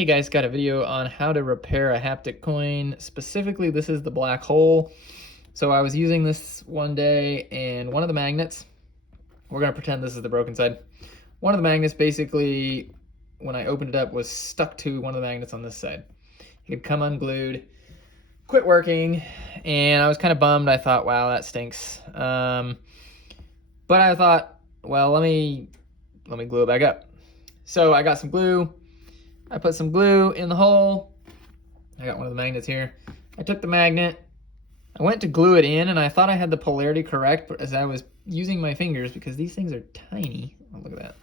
Hey guys, got a video on how to repair a haptic coin. Specifically, this is the black hole. So I was using this one day and one of the magnets, we're gonna pretend this is the broken side. One of the magnets basically, when I opened it up, was stuck to one of the magnets on this side. It had come unglued, quit working, and I was kind of bummed. I thought, wow, that stinks. But I thought, well, let me glue it back up. So I got some glue. I put some glue in the hole. I got one of the magnets here. I took the magnet, I went to glue it in, and I thought I had the polarity correct, but as I was using my fingers, because these things are tiny, oh, look at that.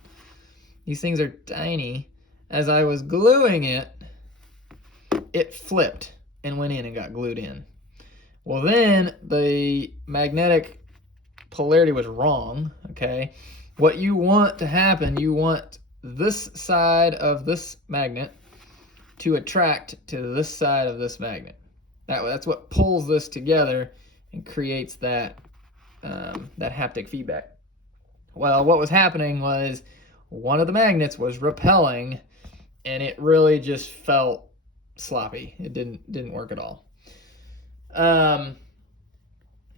These things are tiny. As I was gluing it, it flipped and went in and got glued in. Well, then the magnetic polarity was wrong, okay? What you want to happen, you want this side of this magnet to attract to this side of this magnet. That's what pulls this together and creates that that haptic feedback. Well, what was happening was one of the magnets was repelling, and it really just felt sloppy. It didn't work at all.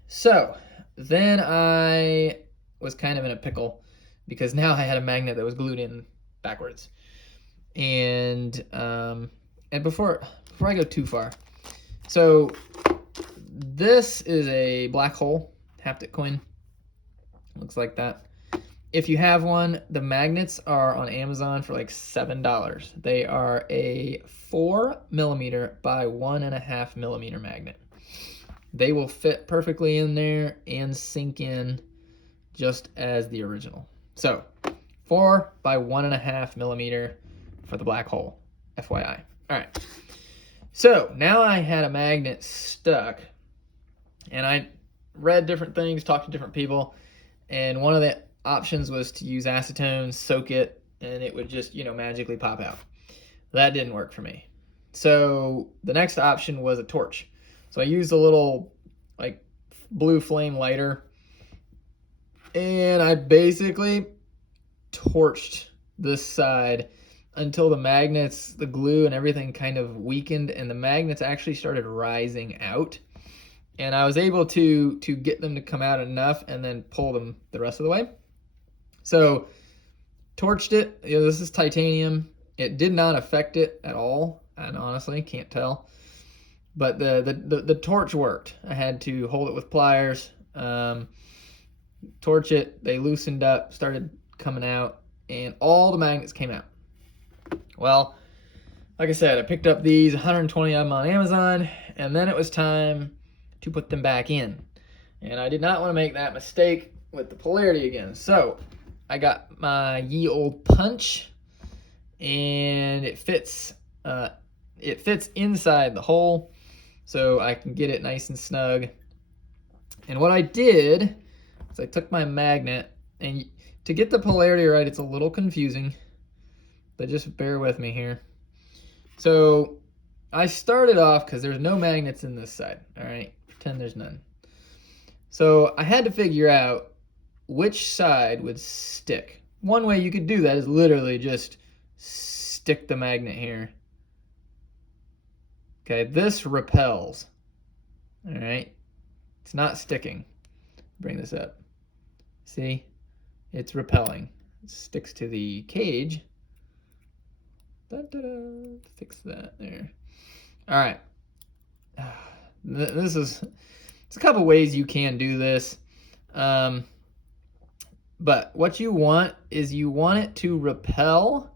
So then I was kind of in a pickle because now I had a magnet that was glued in backwards. And before I go too far, so this is a black hole haptic coin. Looks like that. If you have one, the magnets are on Amazon for like $7. They are a 4mm by 1.5mm magnet. They will fit perfectly in there and sink in just as the original. So 4 by 1.5mm for the black hole, FYI. All right. So now I had a magnet stuck, and I read different things, talked to different people, and one of the options was to use acetone, soak it, and it would just, magically pop out. That didn't work for me. So the next option was a torch. So I used a little like blue flame lighter, and I basically torched this side until the magnets, the glue and everything kind of weakened, and the magnets actually started rising out. And I was able to get them to come out enough and then pull them the rest of the way. So torched it. This is titanium. It did not affect it at all, and honestly can't tell. But the torch worked. I had to hold it with pliers, torch it. They loosened up, started coming out, and all the magnets came out. Well, like I said, I picked up these 120 of them on Amazon, and then it was time to put them back in. And I did not want to make that mistake with the polarity again. So I got my ye old punch, and it fits inside the hole, so I can get it nice and snug. And what I did is I took my magnet, and to get the polarity right, it's a little confusing, but just bear with me here. So I started off, because there's no magnets in this side, all right? Pretend there's none. So I had to figure out which side would stick. One way you could do that is literally just stick the magnet here. Okay, this repels, all right? It's not sticking. Bring this up. See? It's repelling. It sticks to the cage. Da-da-da. Fix that there. All right. It's a couple ways you can do this. But what you want is you want it to repel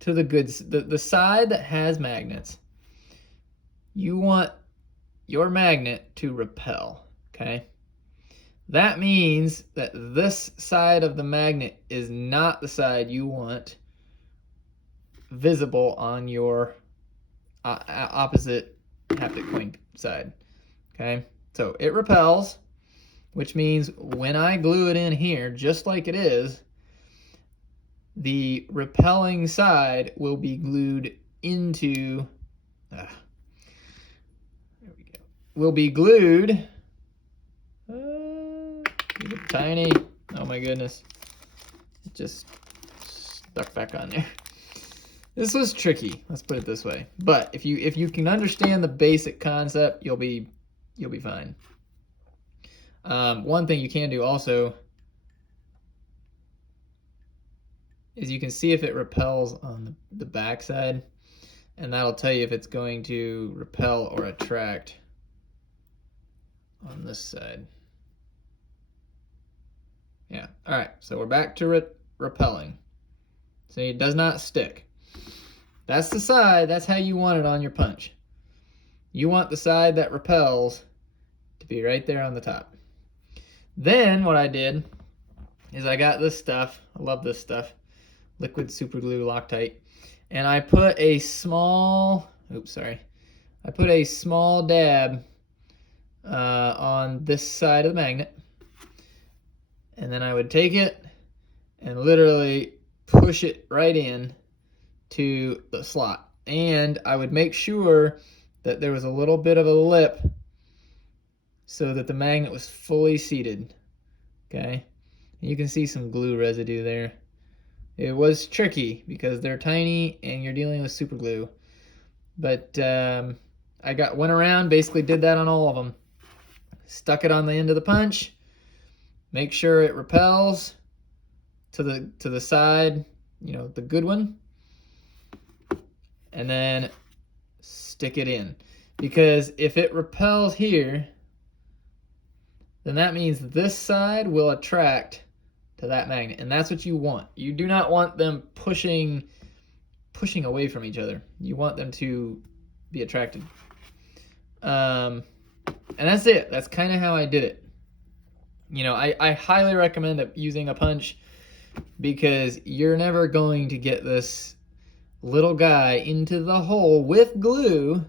to the side that has magnets. You want your magnet to repel, okay? That means that this side of the magnet is not the side you want visible on your opposite haptic coin side, okay? So it repels, which means when I glue it in here, just like it is, the repelling side will be glued into, there we go, will be glued, tiny, oh my goodness, it just stuck back on there. This was tricky, let's put it this way. But if you can understand the basic concept, you'll be fine. One thing you can do also is you can see if it repels on the back side, and that'll tell you if it's going to repel or attract on this side. Yeah, all right, so we're back to repelling. See, it does not stick. That's the side, that's how you want it on your punch. You want the side that repels to be right there on the top. Then what I did is I got this stuff, I love this stuff, liquid super glue Loctite, and I put a small, I put a small dab on this side of the magnet, and then I would take it and literally push it right in to the slot. And I would make sure that there was a little bit of a lip so that the magnet was fully seated. Okay, you can see some glue residue there. It was tricky because they're tiny and you're dealing with super glue, but went around, basically did that on all of them. Stuck it on the end of the punch, make sure it repels to the side, you know, the good one, and then stick it in. Because if it repels here, then that means this side will attract to that magnet, and that's what you want. You do not want them pushing away from each other. You want them to be attracted. And that's it. That's kind of how I did it. You know, I highly recommend using a punch because you're never going to get this little guy into the hole with glue,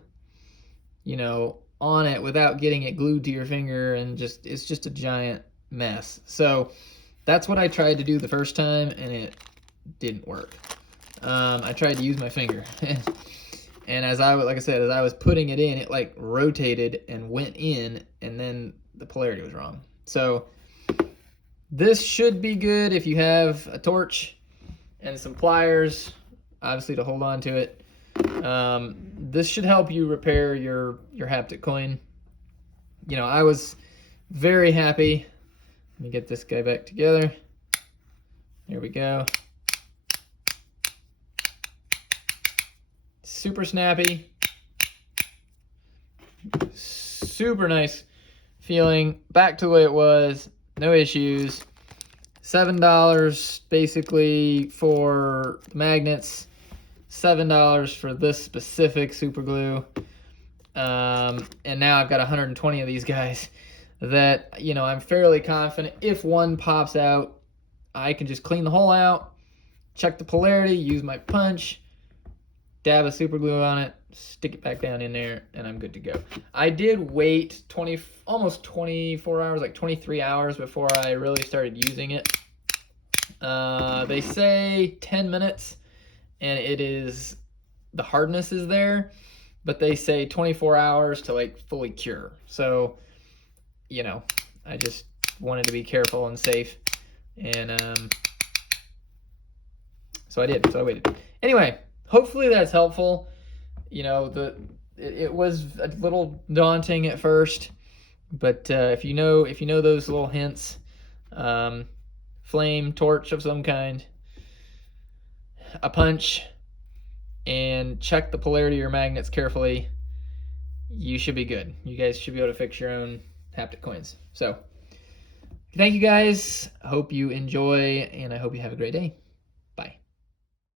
you know, on it without getting it glued to your finger, and it's just a giant mess. So that's what I tried to do the first time, and it didn't work. I tried to use my finger, and as I was putting it in, it like rotated and went in, and then the polarity was wrong. So this should be good if you have a torch and some pliers, obviously, to hold on to it. This should help you repair your haptic coin. You know, I was very happy. Let me get this guy back together. There we go. Super snappy. Super nice feeling. Back to the way it was. No issues. $7 basically for the magnets. $7 for this specific super glue. And now I've got 120 of these guys that, you know, I'm fairly confident if one pops out, I can just clean the hole out, check the polarity, use my punch, dab a super glue on it, stick it back down in there, and I'm good to go. I did wait almost 24 hours, like 23 hours before I really started using it. They say 10 minutes, and the hardness is there, but they say 24 hours to like fully cure. So, you know, I just wanted to be careful and safe, and so I did. So I waited. Anyway, hopefully that's helpful. You know, it was a little daunting at first, but if you know those little hints, flame, torch of some kind, a punch, and check the polarity of your magnets carefully, you should be good. You guys should be able to fix your own haptic coins. So thank you guys. I hope you enjoy, and I hope you have a great day.